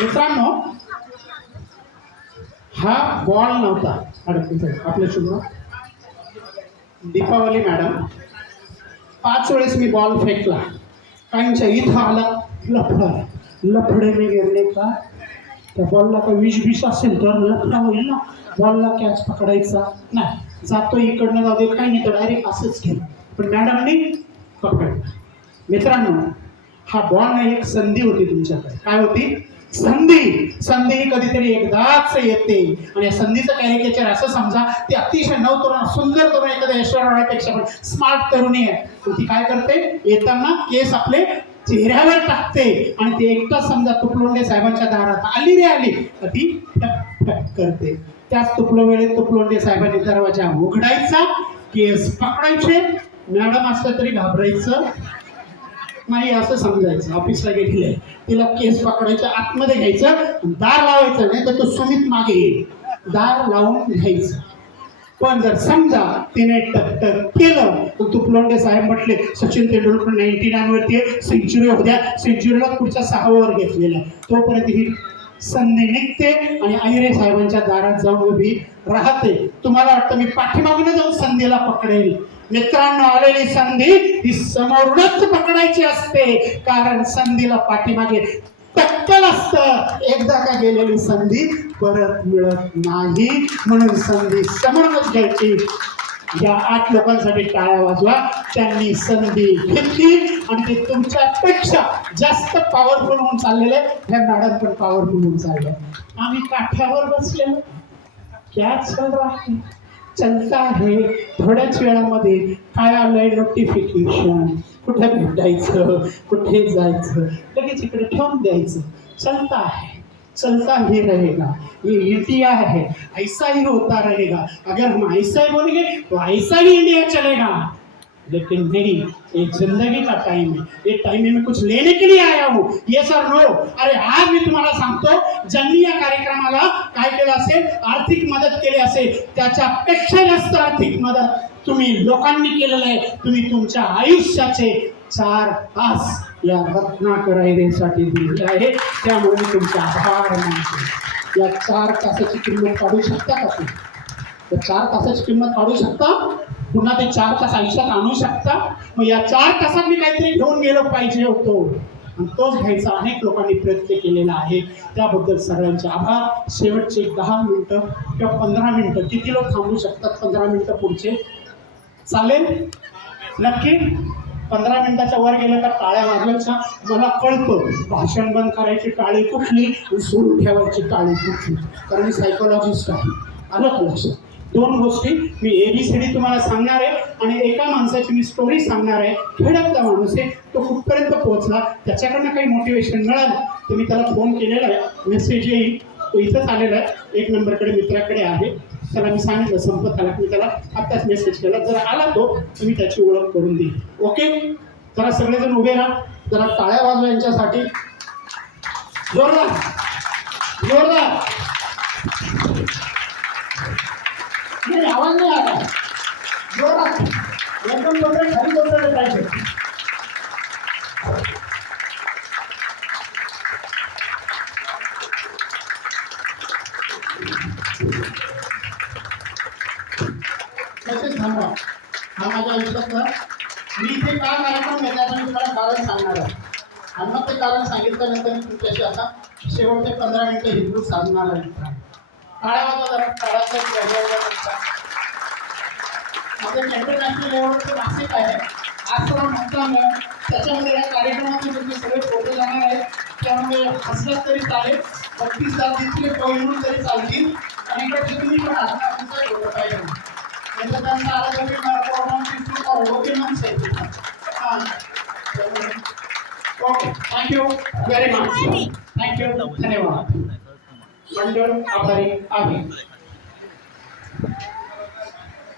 मित्रांनो, हा बॉल नव्हता आपल्या शुभ दीपावली मॅडम 5 वेळेस मी बॉल फेकला. काहींच्या इथं आला, लफडे में गिरने का. त्या बॉलला काही विष असेल तर लफडा होईल ना. बॉलला कॅच पकडायचा नाही, जातो इकडनं जाऊ दे, काही नाही तर डायरेक्ट असंच घेईल. पण मॅडमनी पकडला. मित्रांनो, हा बॉल नाही, एक संधी होती तुमच्याकडे. काय होती? संधी कधीतरी एकदाच येते. आणि या संधीचं कॅरिकेचर असं समजा, ती अतिशय नवतरुण सुंदर तरुण एखाद्या ऐश्वर्यापेक्षा पण स्मार्ट तरुणी आहे. ती काय करते? येताना केस आपले चेहऱ्यावर टाकते आणि ते एकटाच समजा तुपलोंडे साहेबांच्या दारात आली रे आली तर ती टक टक करते. त्याच वेळेत तुपलोंडे साहेबांनी दरवाजा उघडायचा, केस पकडायचे. मॅडम असलं तरी घाबरायचं नाही असं समजायचं. ऑफिसला गेलेली आहे, तिला केस पकडायचं, आतमध्ये घ्यायचं, दार लावायचं नाही तर तो सुमित मागे येईल, दार लावून घ्यायचं. पण जर समजा तिने टक केलं तर तुपलोंडे साहेब म्हटले सचिन तेंडुलकर 99 वरती सेंचुरी होत्या, सेंचुरीला पुढच्या 6 ओव्हर घेतलेल्या, तोपर्यंत ही संधी निघते आणि अहिरे साहेबांच्या दारात जाऊन उभी राहते. तुम्हाला वाटतं मी पाठीमागून जाऊन संधीला पकडेल? मित्रांनो, आलेली संधी ही समोरूनच पकडायची असते, कारण संधीला पाठीमागे टक्कल असतं. एकदा का गेलेली संधी परत मिळत नाही, म्हणून संधी समोरूनच घ्यायची. या 8 लोकांसाठी टाळ्या वाजवा. त्यांनी संधी घेतली आणि ते तुमच्यापेक्षा जास्त पॉवरफुल होऊन चाललेले. ह्या मॅडम पण पॉवरफुल होऊन चालले. आम्ही काठ्यावर बसले, क्या चल रहा है? चलता आहे. थोड्याच वेळामध्ये काय आलंय नोटिफिकेशन, कुठे भेटायचं, कुठे जायचं, लगेच इकडे ठेवून द्यायचं. चलता ही रहेगा, ये इंडिया है, ऐसा ही होता रहेगा. अगर हम ऐसा ही बोलेंगे तो ऐसा ही इंडिया चलेगा. लेकिन नहीं, ये जिंदगी का टाइम है, ये टाइम में मैं कुछ लेने के लिए आया हूँ. येस और नो. अरे आज मी तुम्हाला सांगतो, ज्यांनी या कार्यक्रमाला काय केलं असेल, आर्थिक मदत केली असेल, त्याच्यापेक्षा जास्त आर्थिक मदत तुम्ही लोकांनी केलेलं आहे. तुम्ही तुमच्या आयुष्याचे 4 तास या रत्नाकर अहिरेसाठी दिले आहे. त्यामुळे मी तुमचे आभार मानतो. या 4 तासाची किंमत काढू शकता का तुम्ही? तर 4 तासाची किंमत काढू शकता? पुन्हा ते 4 तास आयुष्यात आणू शकता? मग या 4 तासात मी काहीतरी घेऊन गेलो पाहिजे होतो, आणि तोच घ्यायचा अनेक लोकांनी प्रयत्न केलेला आहे. त्याबद्दल सगळ्यांचे आभार. शेवटचे 10 मिनिटं किंवा 15 मिनिटं, किती लोक थांबू शकतात? 15 मिनिटं पुढचे चालेल? नक्की 15 मिनिटाच्या वर गेलं तर टाळ्या वाजवायच्या. मला कळतं भाषण बंद करायची टाळी कुठली, सुरू ठेवायची टाळी कुठली, कारण मी सायकोलॉजिस्ट आहे. आलं का लक्षात? 2 गोष्टी मी ABCD तुम्हाला सांगणार आहे आणि एका माणसाची मी स्टोरी सांगणार आहे. खेड्यातला माणूस आहे, तो कुठपर्यंत पोहोचला, त्याच्याकडनं काही मोटिवेशन मिळालं तर मी त्याला फोन केलेला आहे, मेसेज येईल, तो इथंच आलेला आहे. 1 नंबरकडे मित्राकडे आहे. त्याला मी सांगितलं संपत आला, मी त्याला आत्ताच मेसेज केला. जर आला तो तर मी त्याची ओळख करून देईन. ओके, जरा सगळेजण उभे राहा, जरा टाळ्या वाजवा यांच्यासाठी. जोरदार जोरदार. नाही, आवाज नाही आला. जोरात एकदम जोरात खाली बसवलं पाहिजे. तसेच थांबा. हा माझ्या आयुष्यातला मी इथे काय कार्यक्रम घेण्याचं मी तुम्हाला कारण सांगणार आहे. आणि मग ते कारण सांगितल्यानंतर मी तुमच्याशी आता शेवटचे 15 मिनिटं हिंदू साधणार आहे. टाळ्या वाजवा जरा. टाळ्याचा आपलं इंटरनॅशनल लेवलचं नाशिक आहे. आज थोडा मुक्काम आहे, त्याच्यामध्ये या कार्यक्रमाचे तुमचे सगळे फोटो जाणार आहेत. त्यामुळे हसलात तरी चालेल, 32 जातीतले पैलू तरी चालतील. आणि इकडे तुम्ही पण हसणार, तुमचा फोटो पाहिजे. म्हणजे त्यांना आला तरी प्रोग्रामची ओके माणसं आहे. Okay, thank you very much. Thank you, धन्यवाद. मंडळ आभारी आहे.